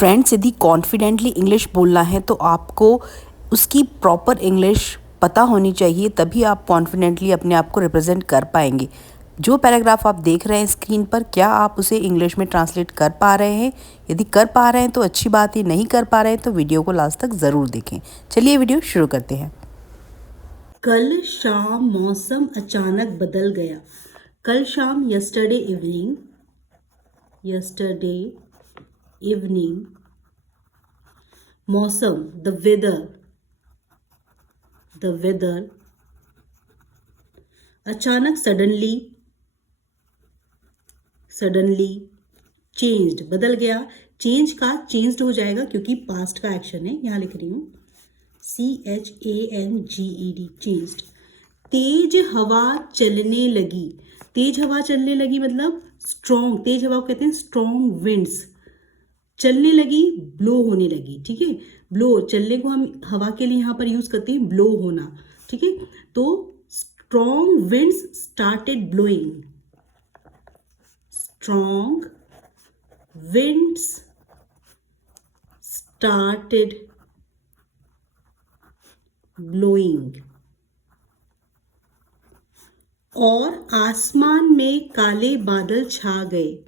Friends, यदि confidently English बोलना है तो आपको उसकी प्रॉपर इंग्लिश पता होनी चाहिए, तभी आप कॉन्फिडेंटली अपने आप को रिप्रेजेंट कर पाएंगे। जो पैराग्राफ आप देख रहे हैं स्क्रीन पर, क्या आप उसे इंग्लिश में ट्रांसलेट कर पा रहे हैं? यदि कर पा रहे हैं तो अच्छी बात है, नहीं कर पा रहे हैं तो वीडियो को लास्ट तक ज़रूर देखें। चलिए वीडियो शुरू करते हैं। कल शाम मौसम अचानक बदल गया। कल शाम यस्टरडे इवनिंग मौसम द वेदर अचानक सडनली चेंज्ड, बदल गया। चेंज का चेंज्ड हो जाएगा क्योंकि पास्ट का एक्शन है, यहाँ लिख रही हूँ CHANGED, चेंज्ड। तेज हवा चलने लगी। तेज हवा चलने लगी मतलब स्ट्रॉन्ग, तेज हवा को कहते हैं स्ट्रॉन्ग विंड्स। चलने लगी, ब्लो होने लगी। ठीक है, ब्लो, चलने को हम हवा के लिए यहाँ पर यूज करते हैं ब्लो होना। ठीक है, तो strong winds started blowing. Strong winds started blowing और आसमान में काले बादल छा गए।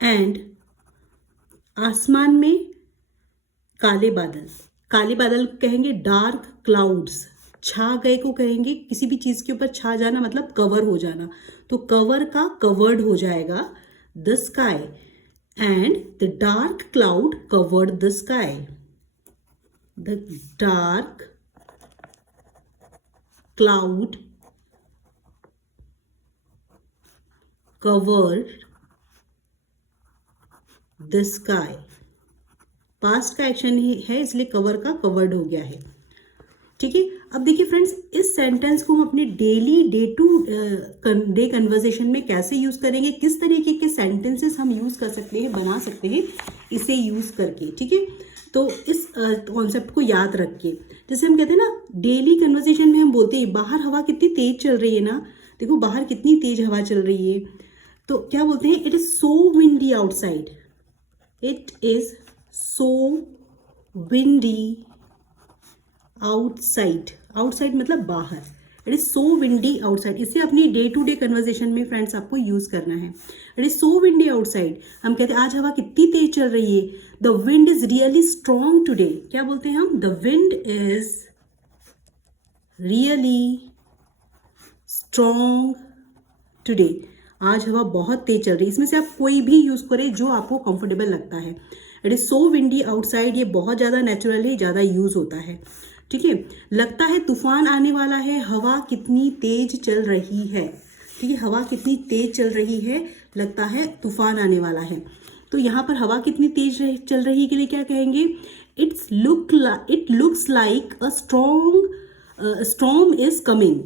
एंड आसमान में काले बादल कहेंगे डार्क क्लाउड्स। छा गए को कहेंगे किसी भी चीज के ऊपर छा जाना मतलब कवर हो जाना, तो कवर का कवर्ड हो जाएगा the sky. And the dark cloud covered the sky. The dark cloud covered the sky. Past का एक्शन ही है इसलिए कवर का कवर्ड हो गया है। ठीक है, अब देखिए फ्रेंड्स, इस सेंटेंस को हम अपने डे टू डे कन्वर्सेशन में कैसे यूज करेंगे, किस तरीके के सेंटेंसेस हम यूज कर सकते हैं, बना सकते हैं इसे यूज करके। ठीक है, तो इस कॉन्सेप्ट को याद रख के, जैसे हम कहते हैं ना डेली कन्वर्सेशन में हम बोलते हैं बाहर हवा कितनी तेज चल रही है ना, देखो बाहर कितनी तेज हवा चल रही है, तो क्या बोलते हैं, it is so windy outside. It is so windy outside मतलब बाहर। It is so windy outside, इसे अपनी डे टू डे कन्वर्सेशन में फ्रेंड्स आपको यूज करना है। It is so windy outside, हम कहते हैं आज हवा कितनी तेज चल रही है। The wind is really strong today, क्या बोलते हैं हम, the wind is really strong today, आज हवा बहुत तेज चल रही है। इसमें से आप कोई भी यूज करें जो आपको कंफर्टेबल लगता है। It is so windy outside, ये बहुत ज़्यादा नेचुरली ज़्यादा यूज होता है। ठीक है, लगता है तूफान आने वाला है, हवा कितनी तेज चल रही है। ठीक है, हवा कितनी तेज चल रही है, लगता है तूफान आने वाला है। तो यहाँ पर हवा कितनी तेज चल रही है के लिए क्या कहेंगे, it looks like a storm is coming.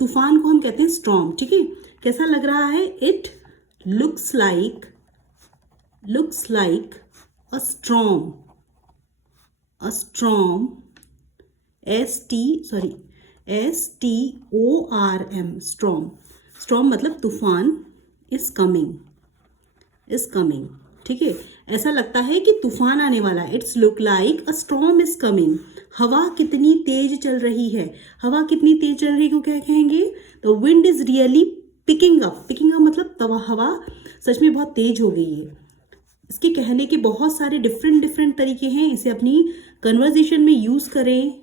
तूफान को हम कहते हैं स्टॉर्म। ठीक है, कैसा लग रहा है, it looks like a storm STORM, storm मतलब तूफान इज कमिंग। ठीक है, ऐसा लगता है कि तूफान आने वाला है। It's look like a storm is coming. हवा कितनी तेज चल रही है, हवा कितनी तेज चल रही है को क्या कहेंगे, the wind is really picking up मतलब तब हवा सच में बहुत तेज हो गई है। इसके कहने के बहुत सारे डिफरेंट तरीके हैं, इसे अपनी कन्वर्सेशन में यूज करें।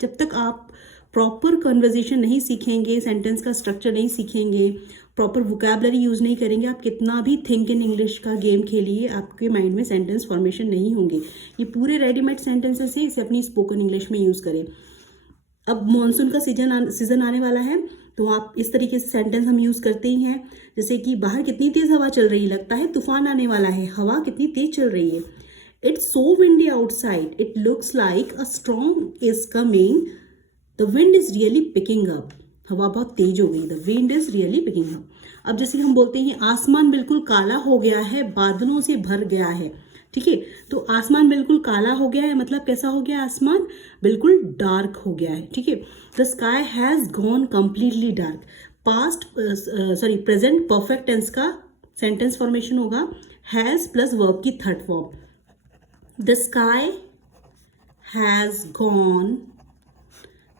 जब तक आप प्रॉपर कन्वर्सेशन नहीं सीखेंगे, सेंटेंस का स्ट्रक्चर नहीं सीखेंगे, प्रॉपर वोकैबुलरी यूज नहीं करेंगे, आप कितना भी थिंक इन इंग्लिश का गेम खेलिए, आपके माइंड में सेंटेंस फॉर्मेशन नहीं होंगे। ये पूरे रेडीमेड सेंटेंसेस है, इसे अपनी स्पोकन इंग्लिश में यूज करें। अब मॉनसून का सीजन आने वाला है, तो आप इस तरीके से सेंटेंस हम यूज करते ही हैं, जैसे कि बाहर कितनी तेज हवा चल रही है, लगता है तूफान आने वाला है, हवा कितनी तेज चल रही है। It's so windy outside. It looks like a storm is coming. The wind is really picking up. हवा बहुत तेज हो गई। The wind is really picking up. अब जैसे हम बोलते हैं आसमान बिल्कुल काला हो गया है, बादलों से भर गया है। ठीक है, तो आसमान बिल्कुल काला हो गया है मतलब कैसा हो गया, आसमान बिल्कुल डार्क हो गया है। ठीक है, the sky has gone completely dark. Present perfect tense का सेंटेंस फॉर्मेशन होगा हैज प्लस वर्ब की third form. The sky has gone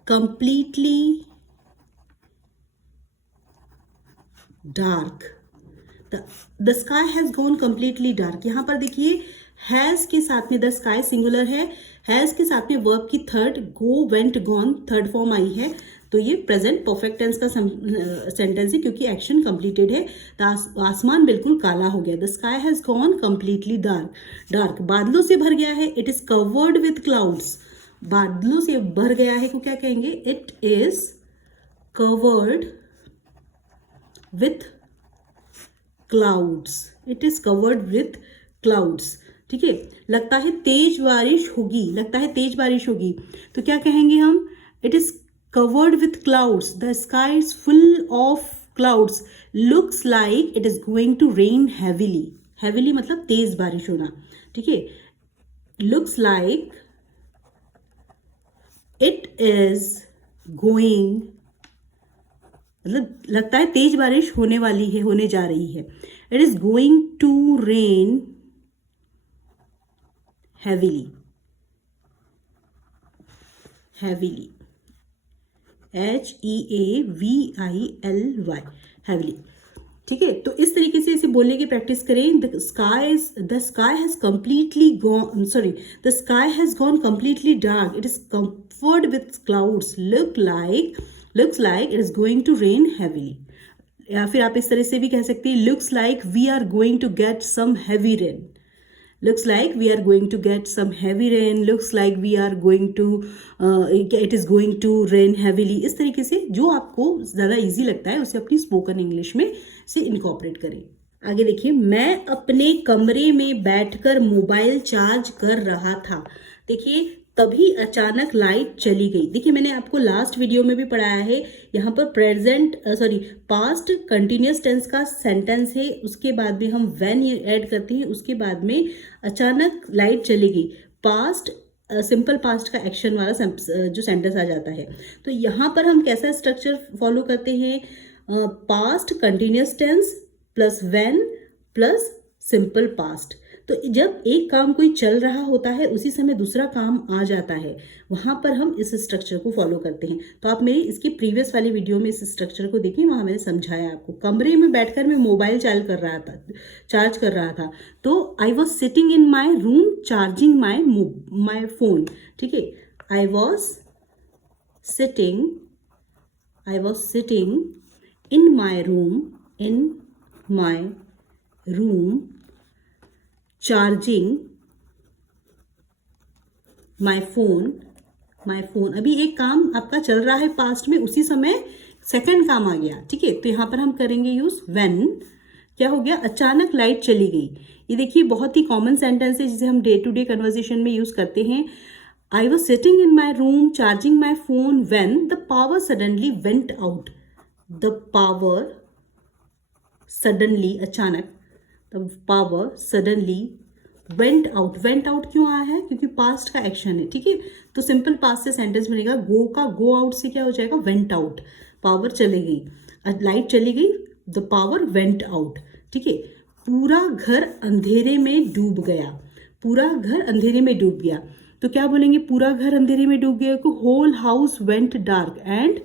completely dark. The sky has gone completely dark. यहाँ पर देखिए हैज के साथ में द स्काई सिंगुलर है, हैज के साथ में वर्ब की third go went gone third form आई है, तो ये प्रेजेंट परफेक्ट टेंस का सेंटेंस है क्योंकि एक्शन कंप्लीटेड है। आसमान बिल्कुल काला हो गया। The sky has gone completely dark. बादलों से भर गया है, it is covered with clouds. बादलों से भर गया है को क्या कहेंगे? It is covered with clouds. It is covered with clouds. ठीक है। लगता है तेज बारिश होगी, लगता है तेज बारिश होगी, तो क्या कहेंगे हम? It is covered with clouds. The sky is full of clouds. Looks like it is going to rain heavily. Heavily मतलब तेज बारिश होना। ठीक है। Looks like it is going, मतलब लगता है तेज बारिश होने वाली है, होने जा रही है। It is going to rain heavily. Heavily, HEAVILY, heavily. ठीक है। तो इस तरीके से इसे बोलने की प्रैक्टिस करें। The sky has completely gone, sorry, the sky has gone completely dark. It is covered with clouds. Looks like it is going to rain heavily. या फिर आप इस तरह से भी कह सकते हैं, looks like we are going to get some heavy rain. Looks like we are going to get some heavy rain. Looks like we are going to it is going to rain heavily. इस तरीके से जो आपको ज़्यादा easy लगता है उसे अपनी स्पोकन इंग्लिश में से इनकॉर्पोरेट करें। आगे देखिए, मैं अपने कमरे में बैठकर मोबाइल चार्ज कर रहा था। देखिए, तभी अचानक लाइट चली गई। देखिए, मैंने आपको लास्ट वीडियो में भी पढ़ाया है, यहाँ पर पास्ट कंटिन्यूस टेंस का सेंटेंस है, उसके बाद में हम व्हेन ऐड करते हैं, उसके बाद में अचानक लाइट चली गई। पास्ट सिंपल पास्ट का एक्शन वाला जो सेंटेंस आ जाता है। तो यहाँ पर हम कैसा स्ट्रक्चर फॉलो करते हैं? Past continuous tens plus when plus simple past. तो जब एक काम कोई चल रहा होता है उसी समय दूसरा काम आ जाता है, वहाँ पर हम इस स्ट्रक्चर को फॉलो करते हैं। तो आप मेरी इसकी प्रीवियस वाली वीडियो में इस स्ट्रक्चर को देखिए, वहाँ मैंने समझाया आपको। कमरे में बैठकर मैं मोबाइल चार्ज कर रहा था। तो आई was sitting in my room charging my phone. ठीक है। आई was sitting in my room charging my phone. अभी एक काम आपका चल रहा है पास्ट में, उसी समय सेकंड काम आ गया। ठीक है। तो यहाँ पर हम करेंगे यूज व्हेन। क्या हो गया? अचानक लाइट चली गई। ये देखिए, बहुत ही कॉमन सेंटेंस है जिसे हम डे टू डे कन्वर्सेशन में यूज करते हैं। I was sitting in my room charging my phone when the power suddenly went out. The power suddenly, अचानक, the power suddenly went out. Went out क्यों आया है? क्योंकि पास्ट का action है। ठीक है। तो सिंपल पास्ट से सेंटेंस बनेगा, गो का गो आउट से क्या हो जाएगा? Went out. पावर चली गई, लाइट चली गई, द पावर वेंट आउट। ठीक है। पूरा घर अंधेरे में डूब गया। पूरा घर अंधेरे में डूब गया, तो क्या बोलेंगे? पूरा घर अंधेरे में डूब गया को whole house went dark and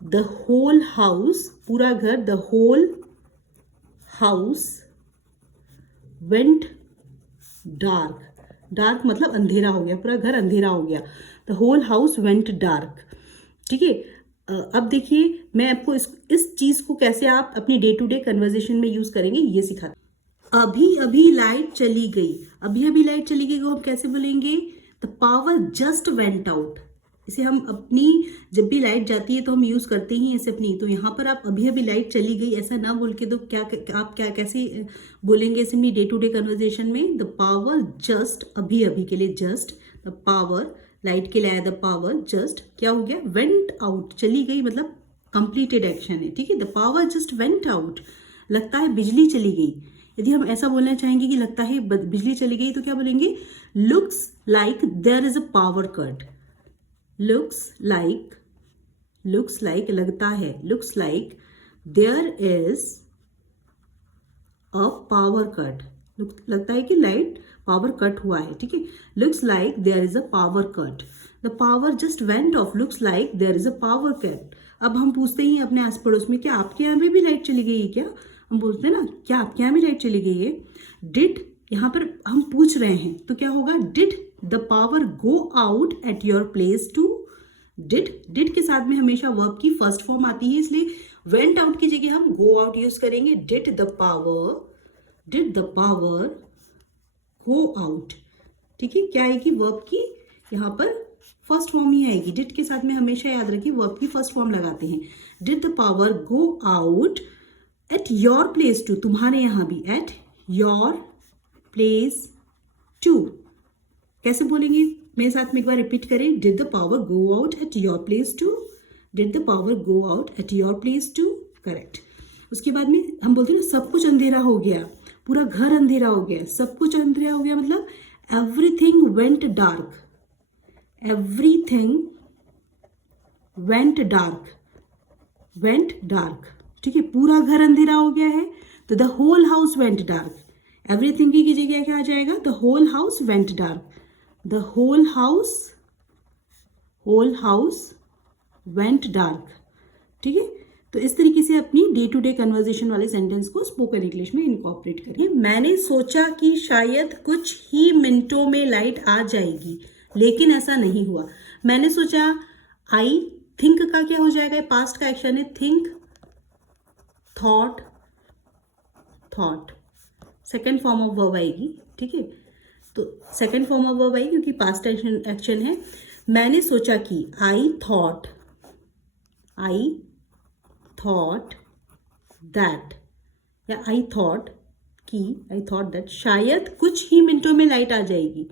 the whole house, पूरा घर, the whole house went dark मतलब अंधेरा हो गया, पूरा घर अंधेरा हो गया। The whole house went dark. ठीक है। अब देखिए, मैं आपको इस चीज को कैसे आप अपनी डे टू डे कन्वर्सेशन में यूज करेंगे ये सिखाते। अभी अभी लाइट चली गई। अभी अभी लाइट चली गई को हम कैसे बोलेंगे? The power just went out. इसे हम अपनी, जब भी लाइट जाती है तो हम यूज करते ही ऐसे अपनी। तो यहाँ पर आप अभी अभी लाइट चली गई ऐसा ना बोल के, तो आप कैसे बोलेंगे इसे अपनी डे टू डे कन्वर्सेशन में? द पावर जस्ट, अभी अभी के लिए जस्ट, द पावर, लाइट के लिए आया द पावर, जस्ट क्या हो गया? वेंट आउट, चली गई मतलब कंप्लीटेड एक्शन है। ठीक है। The power just went out, लगता है बिजली चली गई। यदि हम ऐसा बोलना चाहेंगे कि लगता है बिजली चली गई, तो क्या बोलेंगे? Looks like there is a power cut. looks like लगता है, looks like there is a power cut। लगता है कि लाइट पावर कट हुआ है, ठीक है। Looks like there is a power cut, the power just went off, looks like there is a power cut. अब हम पूछते ही अपने आस पड़ोस में, क्या आपके यहाँ भी लाइट चली गई है क्या? हम पूछते हैं ना, क्या आपके यहाँ भी लाइट चली गई है? डिड, यहाँ पर हम पूछ रहे हैं तो क्या होगा, did the power go out at your place too. Did के साथ में हमेशा वर्ब की फर्स्ट फॉर्म आती है, इसलिए वेंट आउट की जगह हम गो आउट यूज करेंगे। Did the power go out, ठीक है। क्या आएगी, वर्ब की यहाँ पर फर्स्ट फॉर्म ही आएगी। डिड के साथ में हमेशा याद रखिए वर्ब की फर्स्ट फॉर्म लगाते हैं। Did the power go out at your place too, तुम्हारे यहाँ भी, एट योर प्लेस टू। कैसे बोलेंगे, मेरे साथ में एक बार रिपीट करें। Did the power go out at your place too, did the power go out at your place too, correct. उसके बाद में हम बोलते हैं ना, सब कुछ अंधेरा हो गया, पूरा घर अंधेरा हो गया। सब कुछ अंधेरा हो गया मतलब everything went dark, everything went dark, went dark, ठीक है। पूरा घर अंधेरा हो गया है तो the whole house went dark. Everything की जगह क्या आ जाएगा, the whole house went dark, the whole house went dark, ठीक है। तो इस तरीके से अपनी डे टू डे कन्वर्सेशन वाले सेंटेंस को स्पोकन इंग्लिश में इनकॉर्पोरेट करिए। मैंने सोचा कि शायद कुछ ही मिनटों में लाइट आ जाएगी, लेकिन ऐसा नहीं हुआ। मैंने सोचा, आई थिंक का क्या हो जाएगा, पास्ट का एक्शन है, think, thought, second form of verb आएगी, ठीक है। तो सेकेंड फॉर्म ऑफ वर्ब आएगी क्योंकि पास्ट एक्शन है। मैंने सोचा कि, आई थॉट दैट, या आई थॉट दैट शायद कुछ ही मिनटों में लाइट आ जाएगी।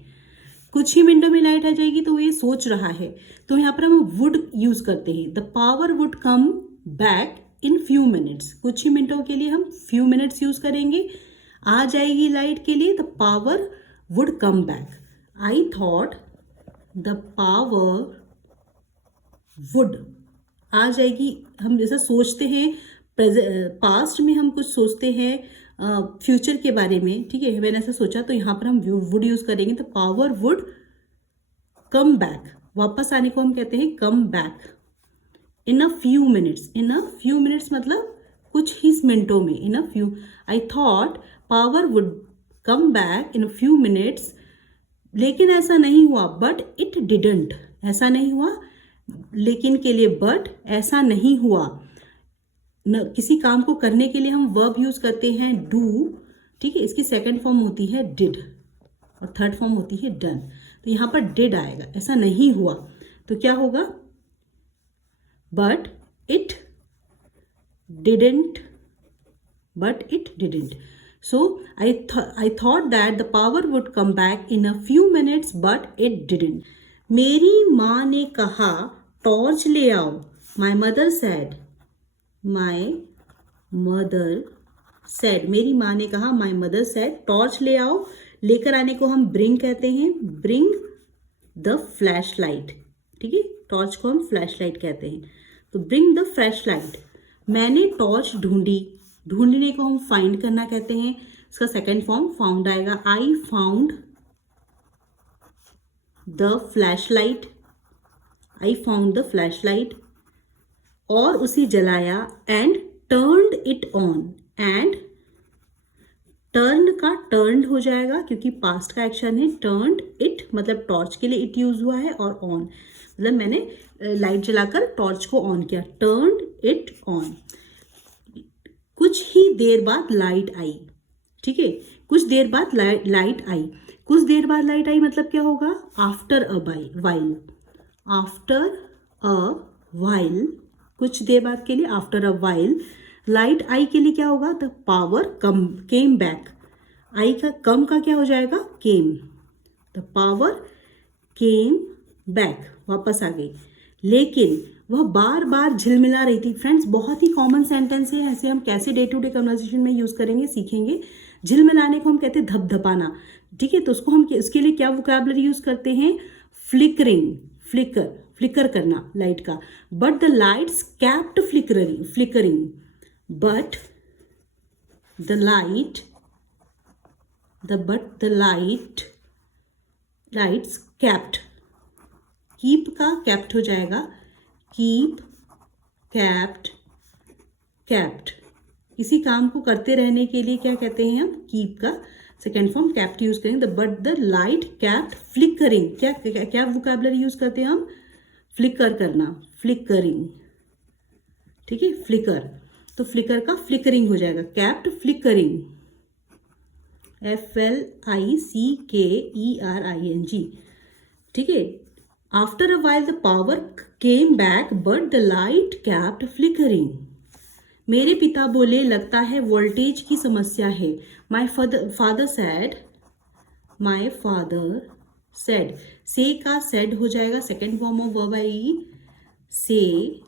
कुछ ही मिनटों में लाइट आ जाएगी तो ये सोच रहा है, तो यहाँ पर हम वुड यूज करते हैं। The power would come back in few minutes, कुछ ही मिनटों के लिए हम फ्यू मिनट्स यूज करेंगे। आ जाएगी लाइट के लिए the power would come back. I thought the power would, आ जाएगी, हम जैसा सोचते हैं पास्ट में हम कुछ सोचते हैं फ्यूचर के बारे में, ठीक है। मैंने ऐसा सोचा तो यहाँ पर हम वुड यूज करेंगे। तो पावर वुड कम बैक, वापस आने को हम कहते हैं come back in a few minutes. In a few minutes मतलब कुछ ही मिनटों में, in a few. I thought power would come back in a few minutes, लेकिन ऐसा नहीं हुआ। बट इट डिडंट, ऐसा नहीं हुआ, लेकिन के लिए बट, ऐसा नहीं हुआ। न, किसी काम को करने के लिए हम वर्ब यूज करते हैं डू, ठीक है। इसकी सेकंड फॉर्म होती है डिड और थर्ड फॉर्म होती है डन। तो यहाँ पर डिड आएगा, ऐसा नहीं हुआ, तो क्या होगा, but it didn't, so I thought that the power would come back in a few minutes but it didn't. मेरी माँ ने कहा टॉर्च ले आओ, माई मदर सेड, मेरी माँ ने कहा, माई मदर सेड, टॉर्च ले आओ, लेकर आने को हम ब्रिंग कहते हैं, ब्रिंग द फ्लैश लाइट, ठीक है। टॉर्च को हम फ्लैश लाइट कहते हैं, तो ब्रिंग द फ्लैश लाइट। मैंने टॉर्च ढूंढी, ढूंढने को हम फाइंड करना कहते हैं, इसका सेकेंड फॉर्म फाउंड आएगा। I found the flash light, I found the flash light, और उसे जलाया, and turned it on, and turn का टर्न्ड हो जाएगा क्योंकि पास्ट का एक्शन है। टर्न्ड इट मतलब टॉर्च के लिए इट यूज हुआ है, और ऑन मतलब मैंने लाइट जलाकर टॉर्च को ऑन किया, टर्न्ड इट ऑन। कुछ ही देर बाद लाइट आई, ठीक है। कुछ देर बाद लाइट आई, कुछ देर बाद लाइट आई मतलब क्या होगा, after a while, after a while, कुछ देर बाद के लिए आफ्टर अ वाइल। लाइट आई के लिए क्या होगा, the power come came back, आई का कम का क्या हो जाएगा, came, the power came back, वापस आ गई। लेकिन वह बार बार झिलमिला रही थी। फ्रेंड्स, बहुत ही कॉमन सेंटेंस है, ऐसे हम कैसे डे टू डे कन्वर्सेशन में यूज करेंगे सीखेंगे। झिलमिलाने को हम कहते हैं धपधपाना, ठीक है। तो उसको हम इसके लिए क्या वोकैबुलरी यूज करते हैं, फ्लिकरिंग, फ्लिकर करना लाइट का। But the lights kept flickering, but the light the lights kept, keep का kept हो जाएगा, कीप, kept, किसी काम को करते रहने के लिए क्या कहते हैं हम, कीप का सेकेंड फॉर्म kept यूज करेंगे। But the light kept flickering, क्या वोकैबुलरी यूज करते हैं हम, फ्लिकर करना, फ्लिकरिंग, ठीक है, फ्लिकर, तो फ्लिकर का फ्लिकरिंग हो जाएगा, kept फ्लिकरिंग, FLICKERING, ठीक है। After a while the power came back but the light kept flickering. मेरे पिता बोले लगता है वोल्टेज की समस्या है। माई फादर सेड, से का सेड हो जाएगा, सेकेंड फॉर्म ऑफ वर्ब आएगी, से,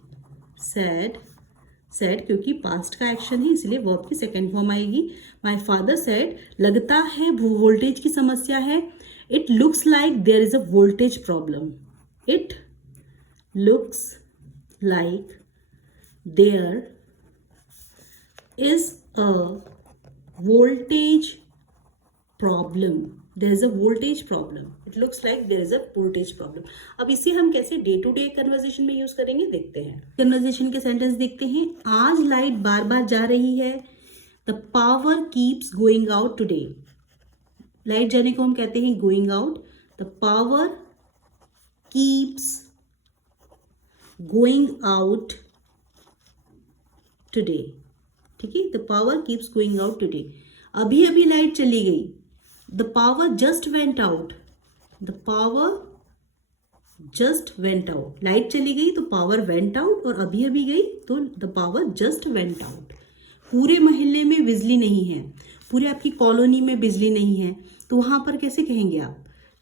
सेड क्योंकि पास्ट का एक्शन है इसलिए वर्ब की सेकेंड फॉर्म आएगी। माई फादर सेड, लगता है वोल्टेज की समस्या है। It looks like there is a voltage problem, it looks like there is a voltage problem, there is a voltage problem, it looks like there is a voltage problem। अब इसे हम कैसे day to day conversation में use करेंगे देखते हैं। Conversation के sentence देखते हैं। आज लाइट बार बार जा रही है, the power keeps going out today, light जाने को हम कहते हैं going out, the power keeps going out today, ठीक है, the power keeps going out today. अभी अभी लाइट चली गई, the power just went out, the power just went out, light चली गई तो पावर वेंट आउट, और अभी अभी गई तो the power just went out. पूरे मोहल्ले में बिजली नहीं है, पूरे आपकी कॉलोनी में बिजली नहीं है, तो वहां पर कैसे कहेंगे आप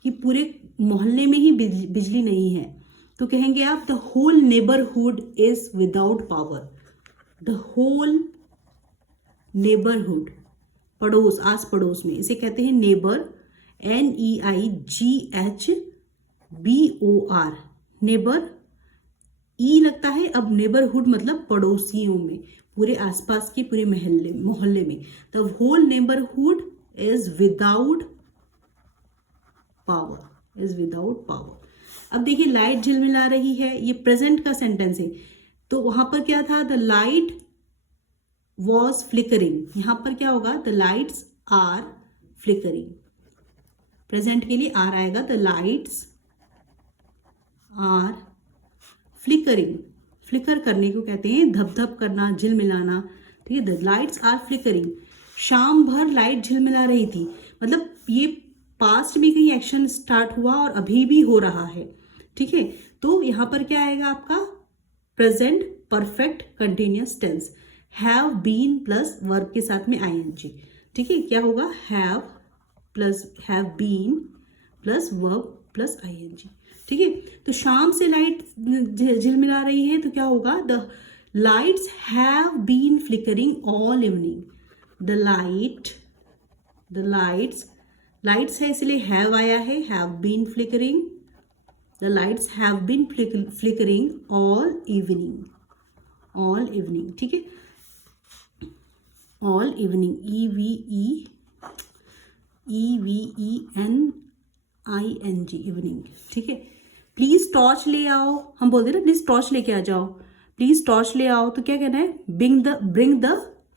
कि पूरे मोहल्ले में ही बिजली नहीं है, तो कहेंगे आप the whole neighbourhood is without power, the whole neighbourhood, पड़ोस, आस पड़ोस में, इसे कहते हैं नेबर, NEIGHBOR, नेबर, ई लगता है, अब नेबरहुड मतलब पड़ोसियों में, पूरे आसपास के पूरे मोहल्ले में, the whole neighbourhood is without power, is without power. अब देखिए लाइट झिलमिला रही है, ये प्रेजेंट का सेंटेंस है, तो वहां पर क्या था, द लाइट was flickering, यहां पर क्या होगा, the lights are flickering, present के लिए आर आएगा, the lights are flickering, flicker करने को कहते हैं धप-धप करना, झिलमिलाना, ठीक है, द लाइट्स आर फ्लिकरिंग। शाम भर लाइट झिलमिला रही थी, मतलब ये पास्ट में कहीं एक्शन स्टार्ट हुआ और अभी भी हो रहा है, ठीक है, तो यहां पर क्या आएगा आपका present perfect continuous tense, have been plus verb के साथ में ING, ठीक है, क्या होगा, have plus have been plus verb plus ING, ठीक है। तो शाम से लाइट झिलमिला रही है तो क्या होगा, the lights have been flickering all evening, the lights है इसलिए हैव आया है, have been flickering, the lights have been flickering all evening, ठीक है, ऑल इवनिंग, EVENING, इवनिंग, ठीक है। प्लीज टॉर्च ले आओ, हम बोलते हैं ना प्लीज टॉर्च लेके आ जाओ, प्लीज टॉर्च ले आओ, तो क्या कहना है, bring the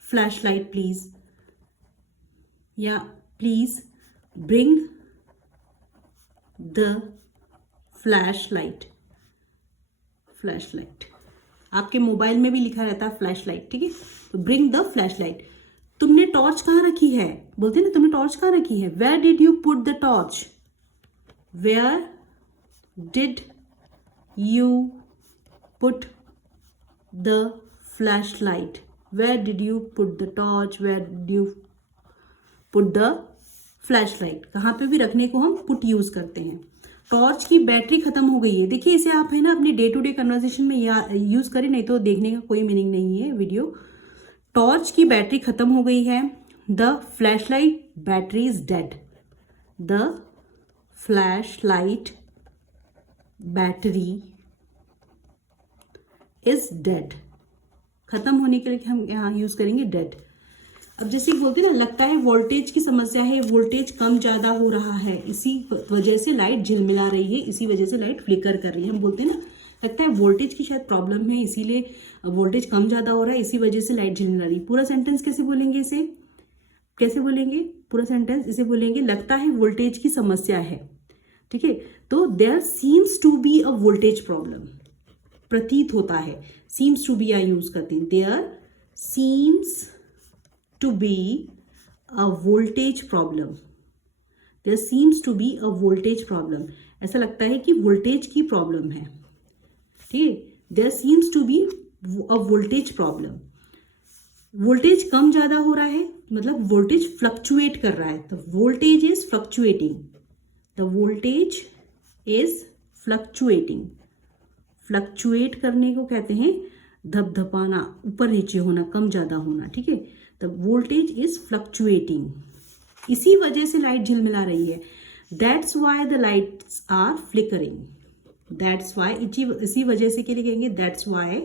flash light please, या please bring the flash light, आपके मोबाइल में भी लिखा रहता है फ्लैश लाइट, ठीक है, तो ब्रिंग द फ्लैश लाइट। तुमने टॉर्च कहाँ रखी है, बोलते हैं ना तुमने टॉर्च कहाँ रखी है, where did you put the torch, where did you put the flash light, where did you put the torch, where did you put the flash light, कहाँ पे भी रखने को हम पुट यूज करते हैं। टॉर्च की बैटरी खत्म हो गई है, देखिए इसे आप है ना अपने डे टू डे कन्वर्सेशन में यूज करें, नहीं तो देखने का कोई मीनिंग नहीं है वीडियो। टॉर्च की बैटरी खत्म हो गई है, the flash light battery is dead, the flash light battery is dead, खत्म होने के लिए हम यहाँ यूज करेंगे डेड। अब जैसे बोलते हैं ना, लगता है वोल्टेज की समस्या है, वोल्टेज कम ज़्यादा हो रहा है, इसी वजह से लाइट झिलमिला रही है, इसी वजह से लाइट फ्लिकर कर रही है। हम बोलते हैं ना, लगता है वोल्टेज की शायद प्रॉब्लम है, इसीलिए वोल्टेज कम ज़्यादा हो रहा है, इसी वजह से लाइट झिलमिला रही है। पूरा सेंटेंस कैसे बोलेंगे इसे, कैसे बोलेंगे पूरा सेंटेंस? इसे बोलेंगे लगता है वोल्टेज की समस्या है। ठीक है, तो there seems to be a voltage problem, प्रतीत होता है, सीम्स टू बी या यूज करते हैं, there seems to be a voltage problem, there seems to be a voltage problem, ऐसा लगता है कि वोल्टेज की प्रॉब्लम है। ठीक है, there seems to be a voltage problem, voltage कम ज़्यादा हो रहा है, मतलब वोल्टेज फ्लक्चुएट कर रहा है, तो voltage is fluctuating, the voltage is fluctuating, fluctuate करने को कहते हैं धपधपाना, ऊपर नीचे होना, कम ज़्यादा होना। ठीक है, द वोल्टेज इज फ्लक्चुएटिंग, इसी वजह से लाइट झिलमिला रही है, that's why the lights are flickering, that's why, इसी वजह से क्या लिखेंगे, that's why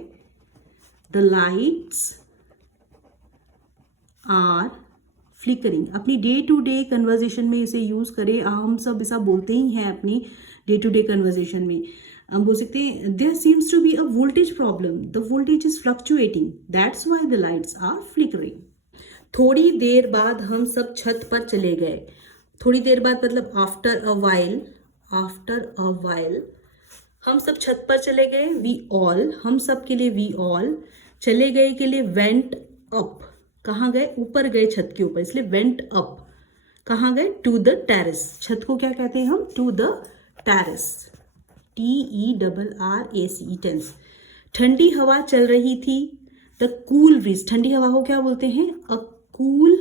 the lights are flickering. अपनी डे टू डे कन्वर्जेशन में इसे यूज करें, हम सब ऐसा बोलते ही हैं अपनी डे टू डे कन्वर्जेशन में। हम बोल सकते हैं there seems to be a voltage problem, the voltage is fluctuating, that's why the lights are flickering. थोड़ी देर बाद हम सब छत पर चले गए, थोड़ी देर बाद मतलब after a while, after a while हम सब छत पर चले गए, वी ऑल, हम सब के लिए वी ऑल, चले गए के लिए वेंट अप, कहाँ गए, ऊपर गए छत के ऊपर, इसलिए वेंट अप, कहाँ गए, टू द टेरेस, छत को क्या कहते हैं हम, to the terrace, TERRACE, tense. ठंडी हवा चल रही थी, द कूल ब्रिज, ठंडी हवा को क्या बोलते हैं, a cool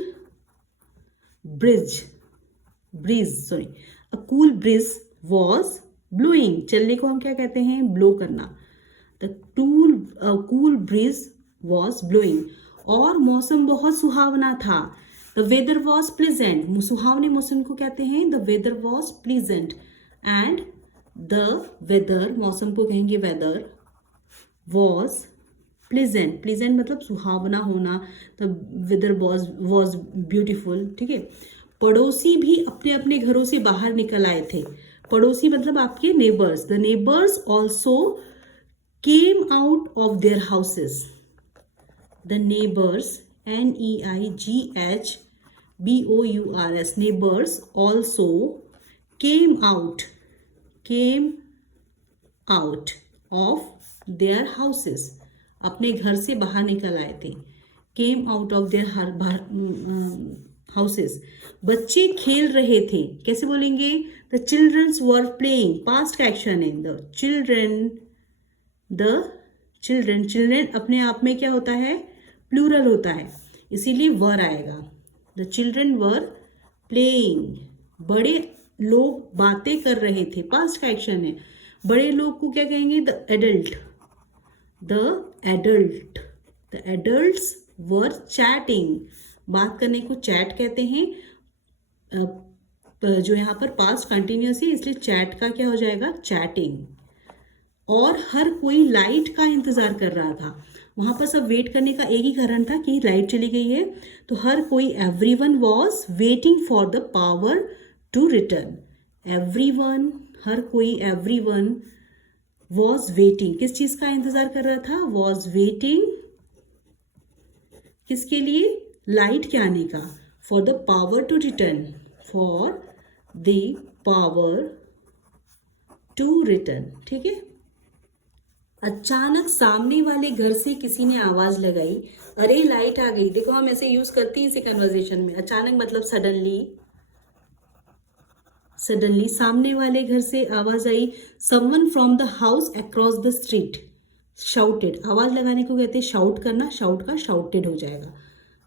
breeze, a cool breeze was blowing, चलने को हम क्या कहते हैं, ब्लो करना, the cool breeze was blowing, और मौसम बहुत सुहावना था, द वेदर वॉज प्लीजेंट, सुहावने मौसम को कहते हैं the weather was pleasant, and the weather, मौसम को कहेंगे वेदर, वॉज प्लीजेंट, प्लीजेंट मतलब सुहावना होना, द वेदर वॉज ब्यूटीफुल। ठीक है, पड़ोसी भी अपने अपने घरों से बाहर निकल आए थे, पड़ोसी मतलब आपके neighbours, the neighbours also came out of their houses, the neighbors, NEIGHBOURS, neighbors also came out of their houses, अपने घर से बाहर निकल आए थे, came out of their houses। बच्चे खेल रहे थे, कैसे बोलेंगे, the children were playing, past का एक्शन है, the children अपने आप में क्या होता है, प्लूरल होता है, इसीलिए वर आएगा, द चिल्ड्रन वर प्लेइंग, बड़े लोग बातें कर रहे थे, पास्ट का एक्शन है, बड़े लोग को क्या कहेंगे, द एडल्ट्स वर चैटिंग, बात करने को चैट कहते हैं, जो यहाँ पर पास्ट कंटिन्यूअस है इसलिए चैट का क्या हो जाएगा, चैटिंग। और हर कोई लाइट का इंतजार कर रहा था, वहां पर सब वेट करने का एक ही कारण था कि लाइट चली गई है, तो हर कोई, everyone was waiting for the power to return, everyone, हर कोई, एवरीवन वॉज वेटिंग, किस चीज का इंतजार कर रहा था, वॉज वेटिंग, किसके लिए, लाइट के आने का, for the power to return, for the power to return. ठीक है, अचानक सामने वाले घर से किसी ने आवाज लगाई, अरे लाइट आ गई। देखो हम ऐसे यूज करते हैं इसे कन्वर्सेशन में, अचानक मतलब सडनली सामने वाले घर से आवाज आई, someone from the house across the street shouted, आवाज लगाने को कहते हैं शाउट करना, शाउट का शाउटेड हो जाएगा,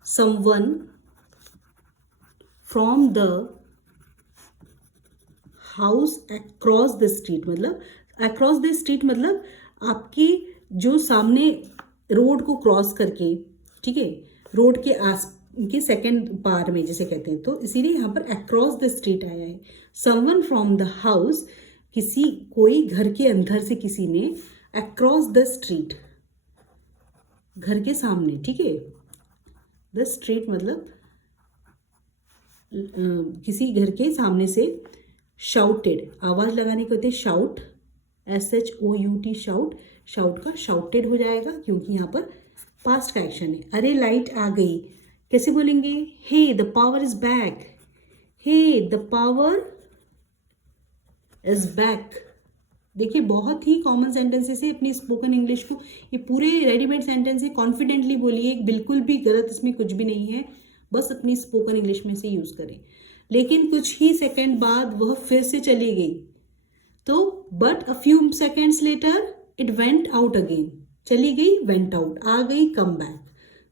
someone from the house across the street, मतलब अक्रॉस द स्ट्रीट मतलब आपकी जो सामने रोड को क्रॉस करके, ठीक है, रोड के सेकंड पार में जिसे कहते हैं, तो इसीलिए यहाँ पर अक्रॉस द स्ट्रीट आया है, समवन फ्रॉम द हाउस, कोई घर के अंदर से किसी ने, अक्रॉस द स्ट्रीट घर के सामने, ठीक है, द स्ट्रीट मतलब किसी घर के सामने से शाउटेड, आवाज़ लगाने को होते शाउट, SHOUT शाउट, शाउट का शाउटेड हो जाएगा क्योंकि यहाँ पर पास्ट का एक्शन है। अरे लाइट आ गई, कैसे बोलेंगे? Hey the power is back, hey the power is back. देखिए बहुत ही कॉमन सेंटेंसेस है अपनी स्पोकन इंग्लिश को, ये पूरे रेडीमेड सेंटेंस है, कॉन्फिडेंटली बोलिए, बिल्कुल भी गलत इसमें कुछ भी नहीं है, बस अपनी स्पोकन इंग्लिश में से यूज़ करें। लेकिन कुछ ही सेकंड बाद वह फिर से चली गई, तो but a few seconds later it went out again, चली गई वेंट आउट, आ गई कम बैक,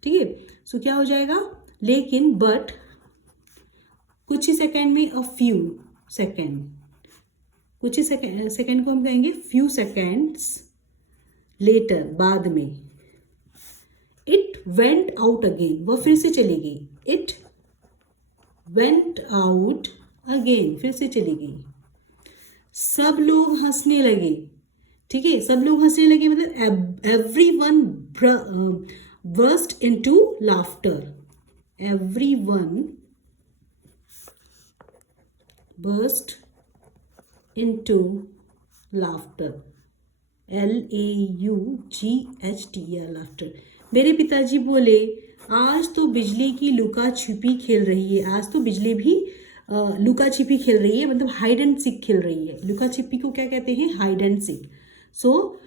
ठीक है। सो क्या हो जाएगा? लेकिन बट कुछ ही सेकेंड में अ फ्यू सेकेंड, कुछ ही सेकेंड को हम कहेंगे फ्यू सेकेंड्स लेटर, बाद में इट वेंट आउट अगेन, वह फिर से चली गई, इट वेंट आउट अगेन, फिर से चली गई। सब लोग हंसने लगे, ठीक है, सब लोग हंसने लगे मतलब everyone burst into laughter, everyone burst into laughter, LAUGHTER laughter. मेरे पिताजी बोले आज तो बिजली की लुका छिपी खेल रही है, आज तो बिजली भी लुका छिपी खेल रही है, मतलब हाइड एंड सीक खेल रही है। लुका छिपी को क्या कहते हैं? Hide and seek. So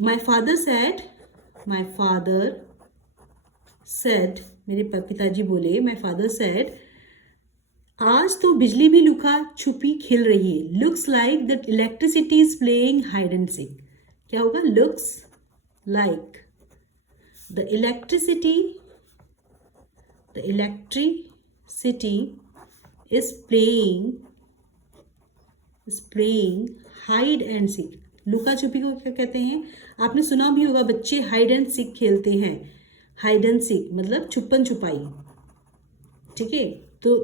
my father said, मेरे पिताजी बोले, माय फादर सेड आज तो बिजली भी लुका छुपी खेल रही है, looks like the electricity is playing hide and seek. क्या होगा? Looks like the electricity is playing hide and seek. लुका छुपी को क्या कहते हैं? आपने सुना भी होगा, बच्चे हाइड एंड सीक खेलते हैं। हाइड एंड सीक मतलब छुपन छुपाई, ठीक है। तो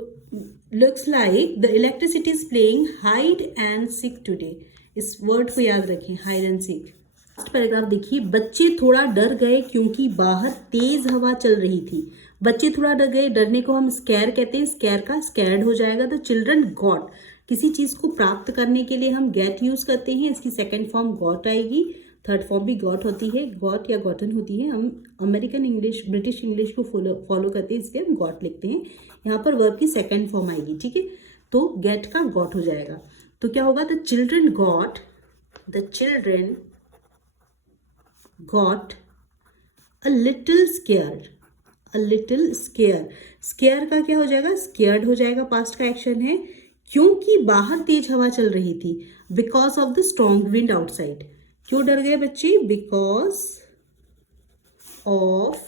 looks like the electricity is playing hide and seek today, इस वर्ड को याद रखें, hide and seek. Last paragraph देखिए, बच्चे थोड़ा डर गए क्योंकि बाहर तेज हवा चल रही थी। बच्चे थोड़ा डर गए, डरने को हम स्कैर कहते हैं, स्कैर का स्कैर्ड हो जाएगा। द चिल्ड्रन गॉट, किसी चीज़ को प्राप्त करने के लिए हम गेट यूज़ करते हैं, इसकी सेकंड फॉर्म गॉट आएगी, थर्ड फॉर्म भी गॉट होती है, गॉट या गॉटन होती है। हम अमेरिकन इंग्लिश, ब्रिटिश इंग्लिश को फॉलो करते हैं, इसलिए हम गॉट लिखते हैं। यहाँ पर वर्ब की सेकंड फॉर्म आएगी, ठीक है, तो गेट का गॉट हो जाएगा। तो क्या होगा? The children got a little scare, square का क्या हो जाएगा? स्केयर्ड हो जाएगा, पास्ट का एक्शन है, क्योंकि बाहर तेज हवा चल रही थी, because of the strong wind outside. क्यों डर गए बच्चे? Because of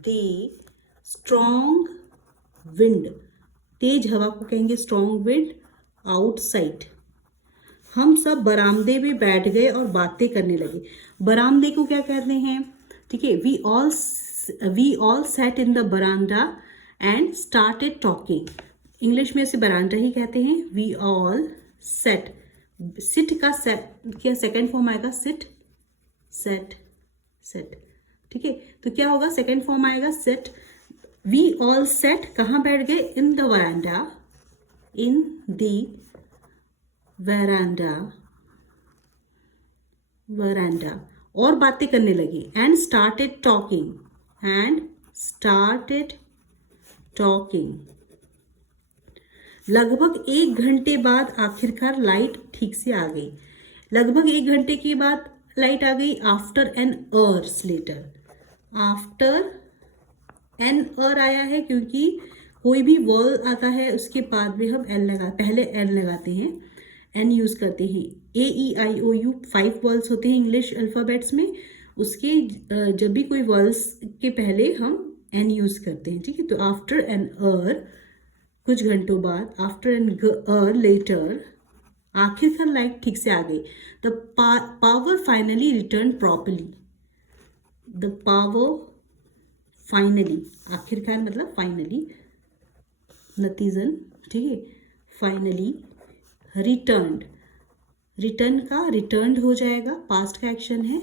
the strong wind, तेज हवा को कहेंगे स्ट्रॉन्ग विंड आउटसाइड। हम सब बरामदे में बैठ गए और बातें करने लगे। बरामदे को क्या कहते हैं? ठीक है, we all sat in the baramda and started talking. English में इसे बरामदा ही कहते हैं। वी ऑल सेट, सिट का क्या सेकंड फॉर्म आएगा? सिट, सेट, ठीक है। तो क्या होगा? सेकंड फॉर्म आएगा सेट। वी ऑल सेट, कहाँ बैठ गए? इन द वरांडा, इन दी वरांडा, और बातें करने लगी। And started talking. लगभग 1 घंटे बाद आखिरकार लाइट ठीक से आ गई। लगभग 1 घंटे के बाद लाइट आ गई। After an hours later, after an hour आया है क्योंकि कोई भी वर्ड आता है उसके बाद में हम पहले एन लगाते हैं, एन यूज़ करते हैं। AEIOU 5 वर्ड्स होते हैं इंग्लिश अल्फ़ाबेट्स में, उसके जब भी कोई वर्ड्स के पहले हम एन यूज़ करते हैं, ठीक है। तो आफ्टर एन आवर, कुछ घंटों बाद, आफ्टर एन आवर लेटर, आखिरकार लाइट ठीक से आ गई। The power finally return properly, the power finally, आखिरकार मतलब फाइनली, नतीजन, ठीक है। फाइनली रिटर्न का रिटर्न्ड हो जाएगा, पास्ट का एक्शन है।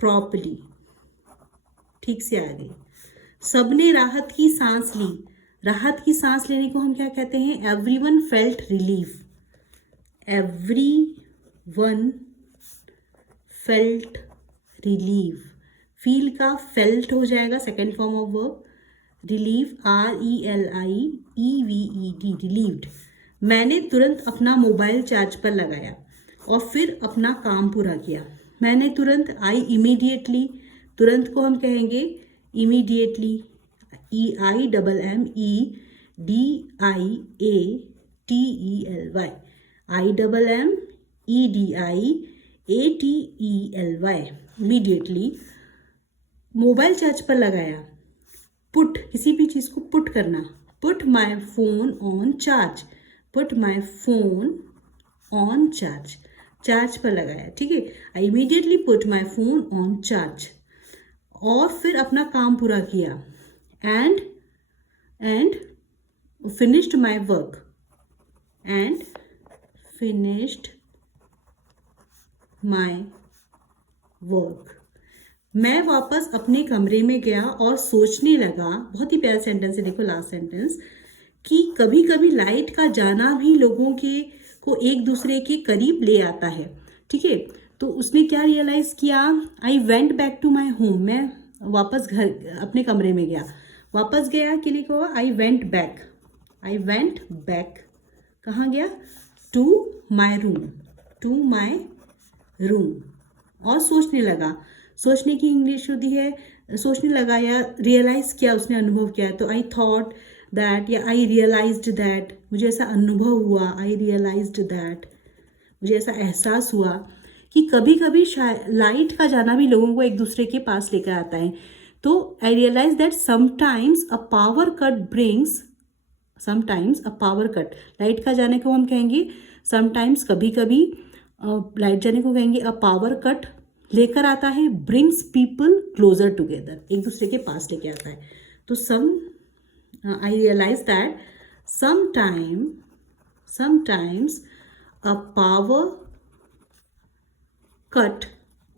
प्रॉपरली, ठीक से आ गई। सबने राहत की सांस ली। राहत की सांस लेने को हम क्या कहते हैं? Everyone felt relief, everyone felt relief, feel का फेल्ट हो जाएगा second form of verb, relief RELIEVED, relieved. मैंने तुरंत अपना मोबाइल चार्ज पर लगाया और फिर अपना काम पूरा किया। मैंने तुरंत, आई इमीडिएटली, तुरंत को हम कहेंगे immediately, IMMEDIATELY, immediately. Mobile charge पर लगाया, पुट, किसी भी चीज़ को पुट करना, put my phone on charge, put my phone on charge, charge पर लगाया, ठीक है। I immediately put my phone on charge, और फिर अपना काम पूरा किया, and finished my work, and finished my work. मैं वापस अपने कमरे में गया और सोचने लगा, बहुत ही प्यारा सेंटेंस है, देखो लास्ट सेंटेंस, कि कभी कभी लाइट का जाना भी लोगों को एक दूसरे के करीब ले आता है, ठीक है। तो उसने क्या रियलाइज़ किया? I went back to my home, मैं वापस घर अपने कमरे में गया, वापस गया के लिए क्या? I went back, I went back, कहाँ गया? To my room, to my room, और सोचने लगा। सोचने की इंग्लिश होती है, सोचने लगा या रियलाइज़ किया, उसने अनुभव किया, तो आई थॉट दैट या आई रियलाइज्ड दैट, मुझे ऐसा अनुभव हुआ, आई रियलाइज्ड दैट, मुझे ऐसा एहसास हुआ कि कभी कभी लाइट का जाना भी लोगों को एक दूसरे के पास लेकर आता है। तो I realise that sometimes a power cut brings, sometimes a power cut, light का जाने को हम कहेंगे समटाइम्स, कभी कभी लाइट जाने को कहेंगे अ पावर कट लेकर आता है, ब्रिंग्स पीपल क्लोजर टुगेदर, एक दूसरे के पास लेके आता है। तो I realise that sometimes a power cut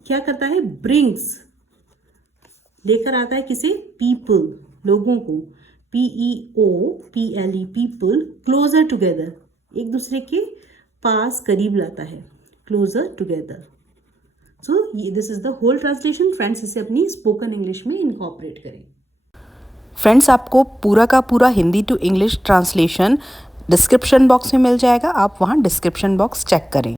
क्या करता है? ब्रिंग्स, लेकर आता है किसे? पीपल, लोगों को, PEOPLE, पीपल, क्लोजर टुगेदर, एक दूसरे के पास, करीब लाता है, closer together. So this is the whole translation. Friends, इसे अपनी स्पोकन इंग्लिश में इनकॉर्पोरेट करें। फ्रेंड्स, आपको पूरा का पूरा Hindi to English translation description box में मिल जाएगा, आप वहाँ डिस्क्रिप्शन बॉक्स चेक करें।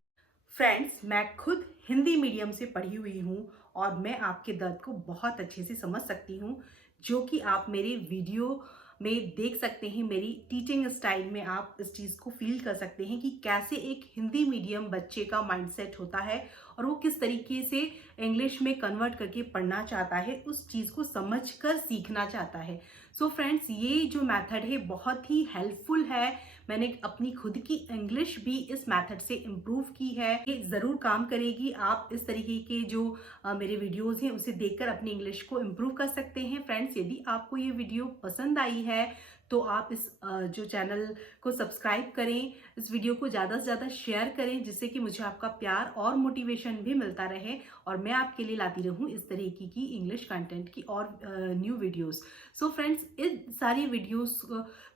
फ्रेंड्स, मैं खुद हिंदी मीडियम से पढ़ी हुई हूँ और मैं आपके दर्द को बहुत अच्छे से समझ सकती हूँ, जो कि आप मेरे वीडियो में देख सकते हैं। मेरी टीचिंग स्टाइल में आप इस चीज़ को फील कर सकते हैं कि कैसे एक हिंदी मीडियम बच्चे का माइंडसेट होता है और वो किस तरीके से इंग्लिश में कन्वर्ट करके पढ़ना चाहता है, उस चीज़ को समझकर सीखना चाहता है। सो फ्रेंड्स, ये जो मेथड है बहुत ही हेल्पफुल है। मैंने अपनी खुद की इंग्लिश भी इस मेथड से इम्प्रूव की है, ये ज़रूर काम करेगी। आप इस तरीके के जो मेरे वीडियोस हैं उसे देखकर अपनी इंग्लिश को इम्प्रूव कर सकते हैं। फ्रेंड्स, यदि आपको ये वीडियो पसंद आई है तो आप इस जो चैनल को सब्सक्राइब करें, इस वीडियो को ज़्यादा से ज़्यादा शेयर करें, जिससे कि मुझे आपका प्यार और मोटिवेशन भी मिलता रहे और मैं आपके लिए लाती रहूं इस तरीके की इंग्लिश कंटेंट की और न्यू वीडियोस। सो फ्रेंड्स, इन सारी वीडियोस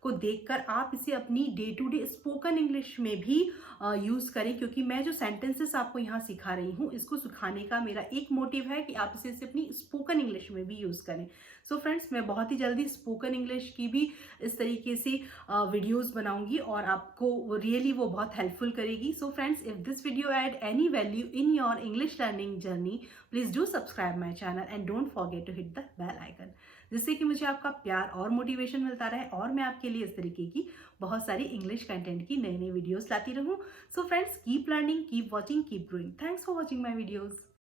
को देखकर आप इसे अपनी day to day spoken English में भी यूज़ करें, क्योंकि मैं जो सेंटेंसेस आपको यहाँ सिखा रही हूँ, इसको सिखाने का मेरा एक मोटिव है कि आप इसे अपनी स्पोकन इंग्लिश में भी यूज़ करें। सो फ्रेंड्स, मैं बहुत ही जल्दी स्पोकन इंग्लिश की भी इस तरीके से वीडियोस बनाऊंगी और आपको रियली वो बहुत हेल्पफुल करेगी। So friends, if this video add any value in your English learning journey, please do subscribe my channel and don't forget to hit the bell icon, जिससे कि मुझे आपका प्यार और मोटिवेशन मिलता रहे और मैं आपके लिए इस तरीके की बहुत सारी इंग्लिश कंटेंट की नई नई वीडियोस लाती रहूं। So friends, keep learning, keep watching, keep growing. Thanks for watching my videos.